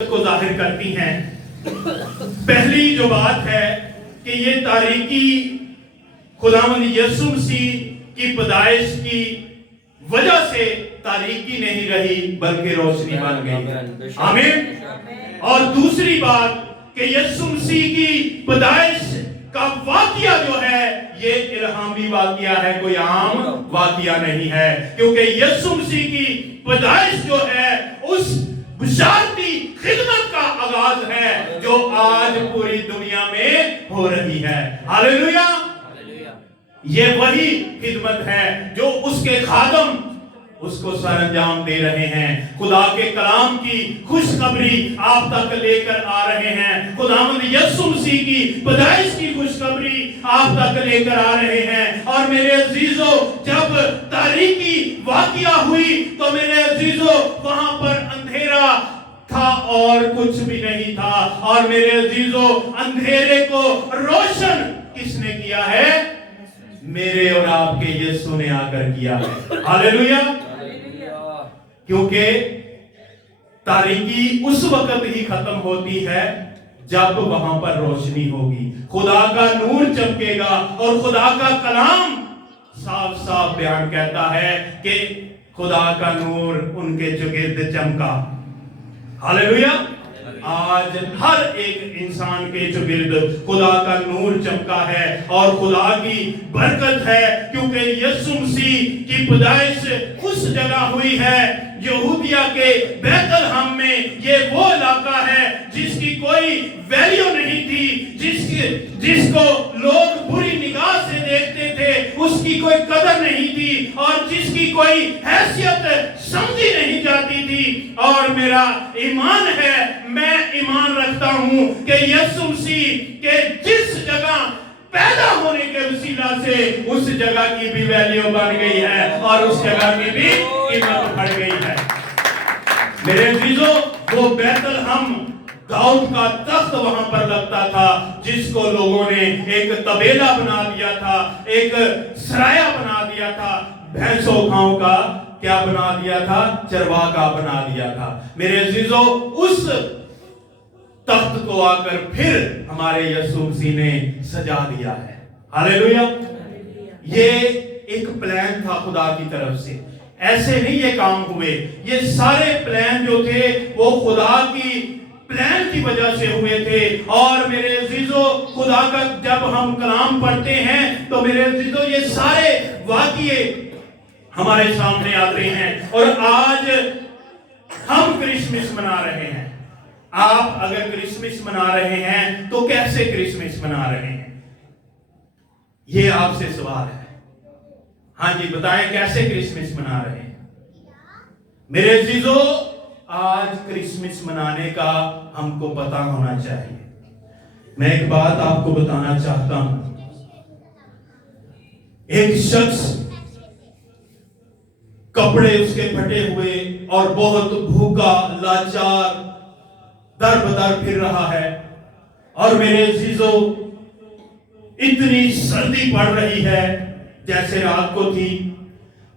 کو ظاہر کرتی ہیں۔ پہلی جو بات ہے کہ یہ تاریکی خداوند یسوع مسیح کی پیدائش کی وجہ سے تاریکی نہیں رہی بلکہ روشنی بن گئی۔ آمین۔ اور دوسری بات کہ یسوع مسیح کی پیدائش کا واقعہ جو ہے یہ الہامی واقعہ ہے، کوئی عام واقعہ نہیں ہے، کیونکہ یسوع مسیح کی پیدائش جو ہے اس بشارتی خدمت کا آغاز ہے جو آج پوری دنیا میں ہو رہی ہے۔ ہاللیلویا۔ یہ وہی خدمت ہے جو اس کے خادم اس کو سر انجام دے رہے ہیں، خدا کے کلام کی خوشخبری آپ تک لے کر آ رہے ہیں، خداوند یسوع مسیح کی پیدائش کی خوشخبری آپ تک لے کر آ رہے ہیں۔ اور میرے عزیزو، جب تاریکی واقعہ ہوئی تو میرے عزیزو وہاں پر اندھیرا تھا اور کچھ بھی نہیں تھا، اور میرے عزیزو اندھیرے کو روشن کس نے کیا ہے؟ میرے اور آپ کے یسوع نے آ کر کیا ہے۔ ہاللیلویا۔ کیونکہ تاریکی اس وقت ہی ختم ہوتی ہے جب وہاں پر روشنی ہوگی، خدا کا نور چمکے گا، اور خدا کا کلام صاف صاف بیان کہتا ہے کہ خدا کا نور ان کے چگرد چمکا۔ ہاللیلویا۔ آج ہر ایک انسان کے چگرد خدا کا نور چمکا ہے اور خدا کی برکت ہے، کیونکہ یسوع مسیح کی پیدائش اس جگہ ہوئی ہے یہودیہ کے بیت لحم میں۔ یہ وہ علاقہ ہے جس کی کوئی ویلیو نہیں تھی، جس کو لوگ بری نگاہ سے دیکھتے تھے، اس کی کوئی قدر نہیں تھی اور جس کی کوئی حیثیت سمجھی نہیں جاتی تھی۔ اور میرا ایمان ہے، میں ایمان رکھتا ہوں کہ یسوع مسیح کے جس جگہ پیدا ہونے کے وسیلہ سے اس جگہ کی بھی ویلیو بن گئی ہے اور اس جگہ کی بھی قیمت بڑھ گئی ہے۔ میرے عزیزو، وہ بیت لحم داؤد کا تخت وہاں پر لگتا تھا، جس کو لوگوں نے ایک طبیلہ بنا دیا تھا، ایک سرایہ بنا دیا تھا، بھینسوں گھاؤں کا کیا بنا دیا تھا؟ چرواگاہ بنا دیا تھا۔ میرے عزیزو، اس تخت کو آ کر پھر ہمارے یسوع مسیح نے سجا دیا ہے۔ ہاللیلویا۔ یہ ایک پلان تھا خدا کی طرف سے، ایسے نہیں یہ کام ہوئے، یہ سارے پلان جو تھے وہ خدا کی پلان کی وجہ سے ہوئے تھے۔ اور میرے عزیزو، خدا کا جب ہم کلام پڑھتے ہیں تو میرے عزیزو یہ سارے واقعے ہمارے سامنے آتے ہیں۔ اور آج ہم کرسمس منا رہے ہیں۔ آپ اگر کرسمس منا رہے ہیں تو کیسے کرسمس منا رہے ہیں؟ یہ آپ سے سوال ہے۔ ہاں جی، بتائیں کیسے کرسمس منا رہے ہیں؟ میرے عزیزو، آج کرسمس منانے کا ہم کو پتہ ہونا چاہیے۔ میں ایک بات آپ کو بتانا چاہتا ہوں۔ ایک شخص کپڑے اس کے پھٹے ہوئے اور بہت بھوکا لاچار در بدر پھر رہا ہے، اور میرے عزیزو اتنی سردی پڑ رہی ہے جیسے رات کو تھی،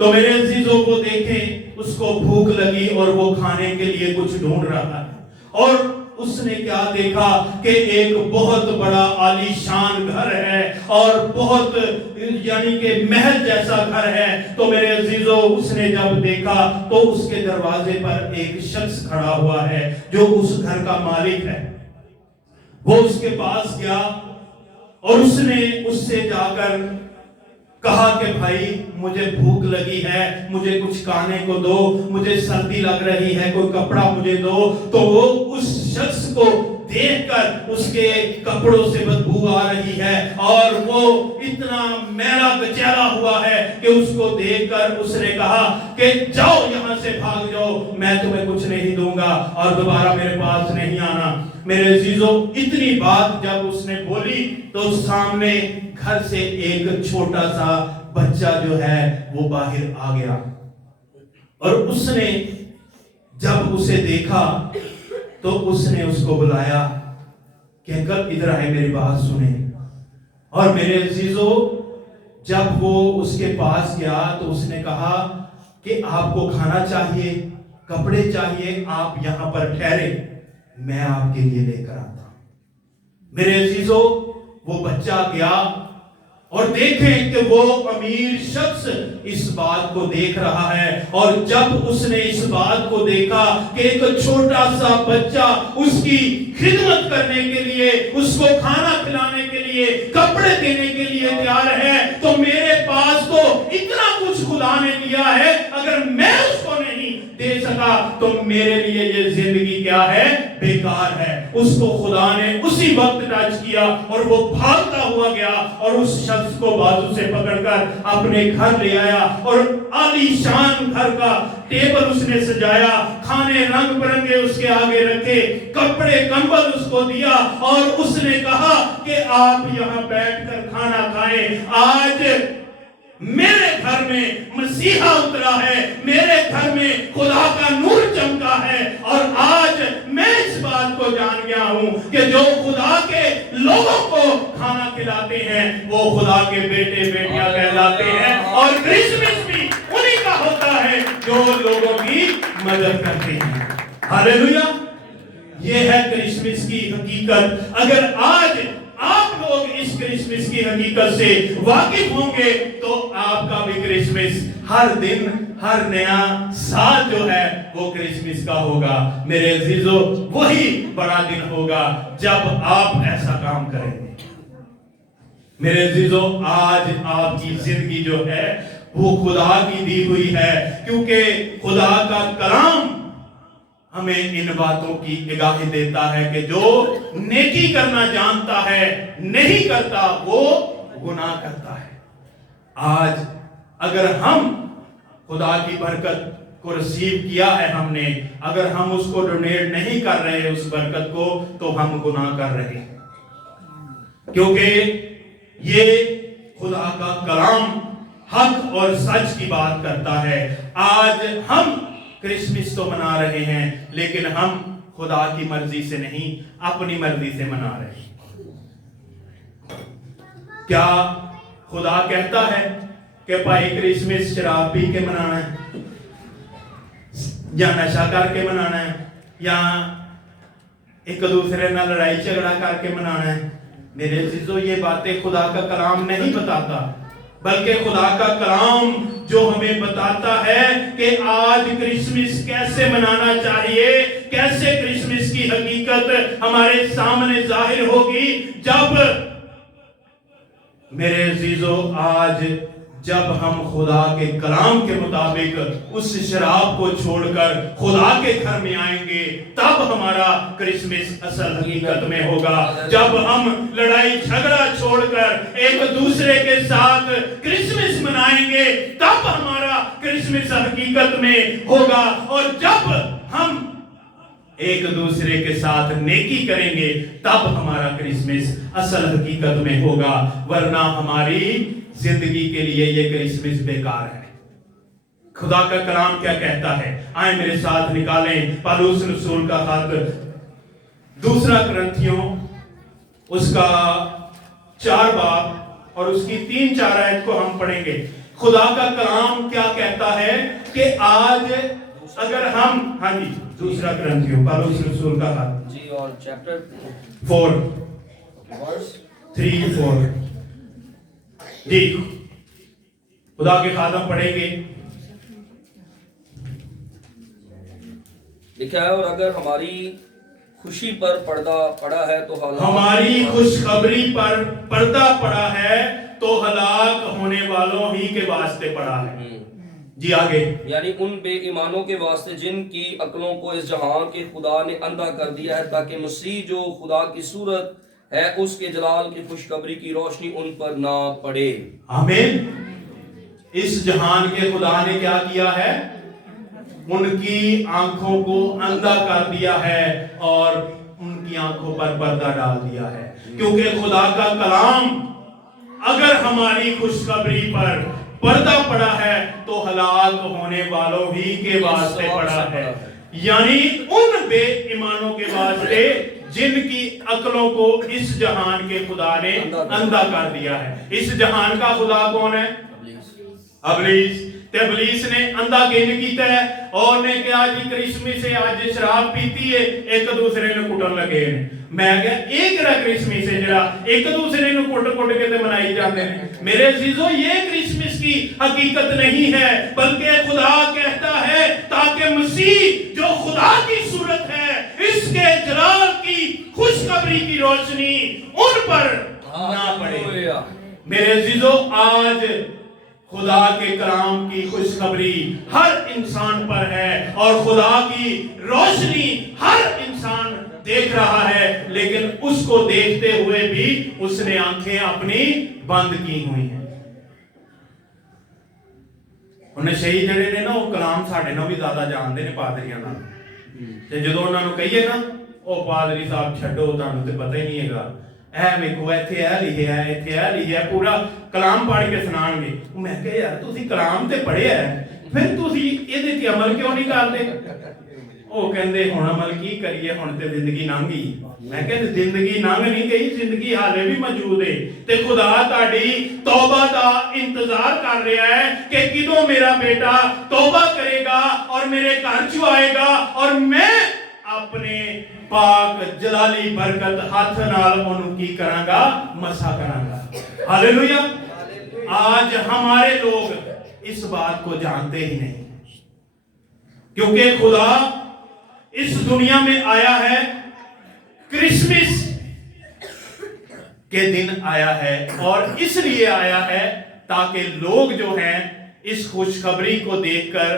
تو میرے عزیزو وہ دیکھیں اس کو بھوک لگی اور وہ کھانے کے لیے کچھ ڈھونڈ رہا ہے، اور اس نے کیا دیکھا کہ ایک بہت بڑا عالی شان گھر ہے اور بہت یعنی کہ محل جیسا گھر ہے۔ تو میرے عزیزو اس نے جب دیکھا تو اس کے دروازے پر ایک شخص کھڑا ہوا ہے جو اس گھر کا مالک ہے۔ وہ اس کے پاس گیا اور اس نے اس سے جا کر کہا کہ بھائی مجھے بھوک لگی ہے، مجھے کچھ کھانے کو دو، مجھے سردی لگ رہی ہے، کوئی کپڑا مجھے دو۔ تو وہ اس شخص کو دیکھ کر اس کے کپڑوں سے بدبو آ رہی ہے اور وہ اتنا میلا کچیلا ہوا ہے کہ اس کو دیکھ کر اس نے کہا کہ جاؤ یہاں سے، بھاگ جاؤ، میں تمہیں کچھ نہیں دوں گا اور دوبارہ میرے پاس نہیں آنا۔ میرے عزیزو اتنی بات جب اس نے بولی تو سامنے گھر سے ایک چھوٹا سا بچہ جو ہے وہ باہر آ گیا، اور اس نے جب اسے دیکھا تو اس نے اس کو بلایا کہ انکل ادھر آئے، میری بات سنیں۔ اور میرے عزیزو جب وہ اس کے پاس گیا تو اس نے کہا کہ آپ کو کھانا چاہیے، کپڑے چاہیے، آپ یہاں پر ٹھہرے، मैं आपके लिए लेकर आता हूं। मेरे अजीजों, वो बच्चा गया और देखें कि वो अमीर शख्स इस बात को देख रहा है, और जब उसने इस बात को देखा कि एक छोटा सा बच्चा उसकी खिदमत करने के लिए, उसको खाना खिलाने के लिए, कपड़े देने के लिए तैयार है, तो मेरे पास तो इतना कुछ खुदा ने दिया है, अगर मैं उसको नहीं दे सका तो मेरे लिए ये जिंदगी क्या है, बेकार है। उसको खुदा ने उसी वक्त टच किया और वो भागता हुआ गया और उस शख्स को बाजू से पकड़कर अपने घर ले आया, और आलीशान घर का टेबल उसने सजाया, खाने रंग बिरंगे उसके आगे रखे, कपड़े कंबल उसको दिया, और उसने कहा कि आप यहाँ बैठकर खाना खाएं। आज मेरे घर में मसीहा उतरा है, मेरे घर में खुदा का नूर चमका है, और आज मैं इस बात को जान गया हूं कि जो खुदा के लोगों को खाना खिलाते हैं वो खुदा के बेटे बेटियां कहलाते हैं, और क्रिसमस भी उन्हीं का होता है जो लोगों की मदद करते हैं। हालेलुया! ये है क्रिसमस की हकीकत। अगर आज आप लोग इस क्रिसमस की हकीकत से वाकिफ होंगे तो आपका भी क्रिसमस, हर दिन हर नया साल जो है वो क्रिसमस का होगा। मेरे अजीजों, वही बड़ा दिन होगा जब आप ऐसा काम करेंगे। मेरे अजीजों, आज आपकी जिंदगी जो है वो खुदा की दी हुई है, क्योंकि खुदा का कलाम हमें इन बातों की आगाही देता है कि जो नेकी करना जानता है नहीं करता वो गुनाह करता है। आज अगर हम खुदा की बरकत को रिसीव किया है हमने, अगर हम उसको डोनेट नहीं कर रहे उस बरकत को, तो हम गुनाह कर रहे हैं, क्योंकि ये खुदा का कलाम हक और सच की बात करता है। आज हम क्रिसमस तो मना रहे हैं, लेकिन हम खुदा की मर्जी से नहीं, अपनी मर्जी से मना रहे हैं। क्या खुदा कहता है कि भाई क्रिसमस शराब पी के मनाना है, या नशा करके मनाना है, या एक दूसरे ਨਾਲ लड़ाई झगड़ा करके मनाना है? मेरे अजीजों, ये बातें खुदा का कलाम नहीं बताता, बल्कि खुदा का कलाम जो हमें बताता है कि आज क्रिसमस कैसे मनाना चाहिए, कैसे क्रिसमस की हकीकत हमारे सामने जाहिर होगी। जब मेरे अजीजों, आज जब हम खुदा के कलाम के मुताबिक उस शराब को छोड़कर खुदा के घर में आएंगे, तब हमारा क्रिसमस असल हकीकत में होगा। जब हम लड़ाई झगड़ा छोड़कर एक दूसरे के साथ क्रिसमस मनाएंगे, तब हमारा क्रिसमस हकीकत में होगा। और जब हम एक दूसरे के साथ नेकी करेंगे, तब हमारा क्रिसमस असल हकीकत में होगा, वरना हमारी जिंदगी के लिए ये क्रिसमस बेकार है। खुदा का कलाम क्या कहता है? आए मेरे साथ निकालें पौलुस रसूल का खत, दूसरा कुरिन्थियों उसका 4 बाब और उसकी 3-4 आयत को हम पढ़ेंगे। खुदा का कलाम क्या कहता है कि आज अगर हम, हाँ जी, दूसरा कुरिन्थियों पौलुस रसूल का खत जी, और चैप्टर 4 वर्स 3-4 जी, खुदा के खादम पढ़ेंगे। लिखा है, और अगर हमारी खुशी पर पर्दा पड़ा है तो हमारी खुशखबरी पर पर्दा पड़ा है तो हलाक होने वालों ही के वास्ते पड़ा है। जी आगे, यानी उन बेईमानों के वास्ते जिनकी अक्लों को इस जहां के खुदा ने अंधा कर दिया है, ताकि मसीह जो खुदा की सूरत है उसके जलाल की खुशखबरी की रोशनी उन पर ना पड़े। आमीन। इस जहान के खुदा ने क्या किया है? उनकी आंखों को अंधा कर दिया है और उनकी आंखों पर पर्दा डाल दिया है, क्योंकि खुदा का कलाम अगर हमारी खुशखबरी पर पर्दा पड़ा है तो हलाक होने वालों ही के वास्ते पड़ा है, यानी उन बेईमानों के वास्ते जिनकी अक्लों को इस जहान के खुदा ने अंधा कर दिया है। इस जहान का खुदा कौन है? इब्लीस। ਤੇ ਇਬਲੀਸ ਨੇ ਅੰਧਾ ਗਿੰਨ ਕੀਤਾ ਹੈ ਔਰ ਨੇ ਕਿਹਾ ਜੀ ਕ੍ਰਿਸਮਸ ਹੈ, ਅੱਜ ਸ਼ਰਾਬ ਪੀਤੀ ਹੈ, ਇੱਕ ਦੂਸਰੇ ਨੂੰ ਕੁੱਟਣ ਲੱਗੇ ਨੇ। ਮੈਂ ਕਿਹਾ ਇਹ ਕਿਹੜਾ ਕ੍ਰਿਸਮਸ ਹੈ ਜਿਹੜਾ ਇੱਕ ਦੂਸਰੇ ਨੂੰ ਕੁੱਟ-ਕੁੱਟ ਕੇ ਤੇ ਮਨਾਈ ਜਾਂਦੇ ਨੇ। मेरे अजीजों, ये क्रिसमस की हकीकत नहीं है, बल्कि खुदा कहता है ताकि मसीह जो खुदा की सूरत है, इसके जलाल की खुशखबरी की रोशनी उन पर ना पड़े। मेरे अजीजों, आज खुदा के कलाम की खुशखबरी हर इंसान पर है और खुदा की रोशनी हर इंसान देख रहा है, लेकिन उसको देखते हुए भी उसने आंखें अपनी बंद की हुई हैं। ਨਸ਼ਈ ਜਿਹੜੇ ਨੇ ਨਾ ਉਹ ਕਲਾਮ ਸਾਡੇ ਨਾਲ ਵੀ ਜ਼ਿਆਦਾ ਜਾਣਦੇ ਨੇ ਪਾਦਰੀਆਂ ਨਾਲ, ਤੇ ਜਦੋਂ ਉਹਨਾਂ ਨੂੰ ਕਹੀਏ ਨਾ ਉਹ ਪਾਦਰੀ ਸਾਹਿਬ ਛੱਡੋ ਤੁਹਾਨੂੰ ਤੇ ਪਤਾ ਹੀ ਨਹੀਂ ਹੈਗਾ, ਇਹ ਵੇਖੋ ਇੱਥੇ ਇਹ ਲਿਖਿਆ ਹੈ, ਇੱਥੇ ਇਹ ਲਿਖਿਆ, ਪੂਰਾ ਕਲਾਮ ਪੜ੍ਹ ਕੇ ਸੁਣਾਣਗੇ। ਮੈਂ ਕਿਹਾ ਯਾਰ ਤੁਸੀਂ ਕਲਾਮ ਤੇ ਪੜ੍ਹਿਆ ਹੈ, ਫਿਰ ਤੁਸੀਂ ਇਹਦੇ ਤੇ ਅਮਲ ਕਿਉਂ ਨਹੀਂ ਕਰਦੇ? ਉਹ ਕਹਿੰਦੇ ਹੁਣ ਅਮਲ ਕੀ ਕਰੀਏ, ਹੁਣ ਤੇ ਜ਼ਿੰਦਗੀ ਲੰਘ ਗਈ। ਮੈਂ ਕਹਿੰਦਾ ਜ਼ਿੰਦਗੀ ਲੰਘ ਨਹੀਂ ਗਈ, ਜ਼ਿੰਦਗੀ ਹਾਲੇ ਵੀ ਮੌਜੂਦ ਹੈ ਤੇ ਖੁਦਾ ਤੁਹਾਡੀ ਤੌਬਾ ਦਾ ਇੰਤਜ਼ਾਰ ਕਰ ਰਿਹਾ ਹੈ ਕਿ ਕਿਦੋਂ ਮੇਰਾ ਬੇਟਾ ਤੌਬਾ ਕਰੇਗਾ और मेरे घर ਚ ਆਏਗਾ और मैं अपने पाक जलाली बरकत हाथ नाल ਉਹਨੂੰ ਕੀ ਕਰਾਂਗਾ, ਮਸਾ ਕਰਾਂਗਾ। हालेलुया। आज हमारे लोग इस बात को जानते ही नहीं, क्योंकि खुदा इस दुनिया में आया है, क्रिसमस के दिन आया है और इसलिए आया है ताकि लोग जो हैं इस खुशखबरी को देखकर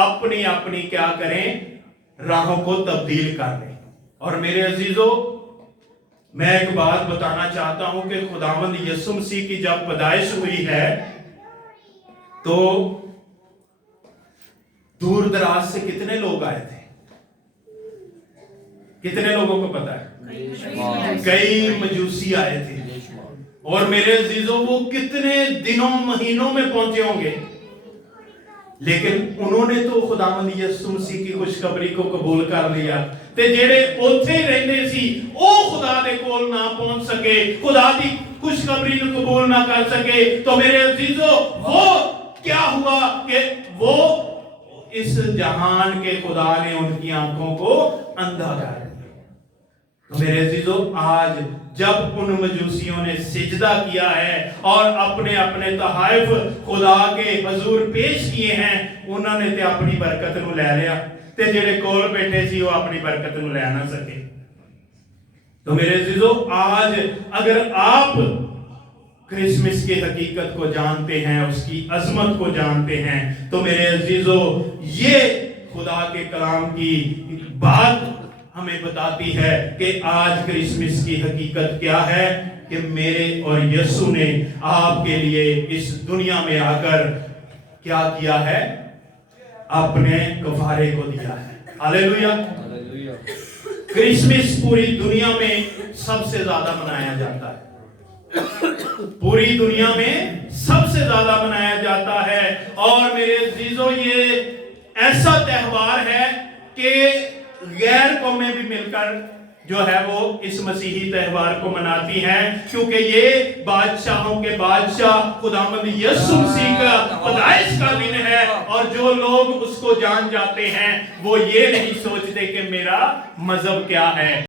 अपनी अपनी क्या करें, राहों को तब्दील कर लें। और मेरे अजीजों, मैं एक बात बताना चाहता हूं कि खुदावंद यीशु मसीह की जब पैदाइश हुई है तो दूर दराज से कितने लोग आए थे? कितने लोगों को पता है? कई मजूसी आए थे। और मेरे अजीजों, वो कितने दिनों महीनों में पहुंचे होंगे, लेकिन उन्होंने तो खुदावंद यीशु मसीह की खुशखबरी को कबूल कर लिया। ते जेड़े उत्थे रहंदे सी ਉਹ खुदा दे कोल ना पहुंच सके, खुदा दी खुशखबरी ਨੂੰ कबूल ना कर सके, तो मेरे अजीजों वो क्या हुआ कि वो इस जहान के खुदा ने उनकी आंखों को अंधा कर दिया। तो मेरे अजीजों, आज जब उन मजूसियों ने सिजदा किया है और अपने अपने तहाइफ खुदा के हजूर पेश किए हैं, उन्होंने ते अपनी बरकत नूं लै लिया ते जेड़े कोल बैठे सी वो अपनी बरकत नूं लै ना सके। तो मेरे अजीजों, आज अगर आप क्रिसमस की हकीकत को जानते हैं, उसकी अजमत को जानते हैं, तो मेरे अजीजों, ये खुदा के कलाम की बात हमें बताती है कि आज क्रिसमस की हकीकत क्या है कि मेरे और यीशु ने आपके लिए इस दुनिया में आकर क्या किया है, अपने कफारे को दिया है। हालेलुया। क्रिसमस पूरी दुनिया में सबसे ज्यादा मनाया जाता है, पूरी दुनिया में सबसे ज्यादा मनाया जाता है। और मेरे अजीजों, ये ऐसा त्योहार है कि गैर कौमें भी मिलकर जो है वो इस मसीही त्योहार को मनाती हैं, क्योंकि ये बादशाहों के बादशाह खुदावंद यीशु मसीह का पैदाइश का दिन है। और जो लोग उसको जान जाते हैं वो ये नहीं सोचते कि मेरा मजहब क्या है।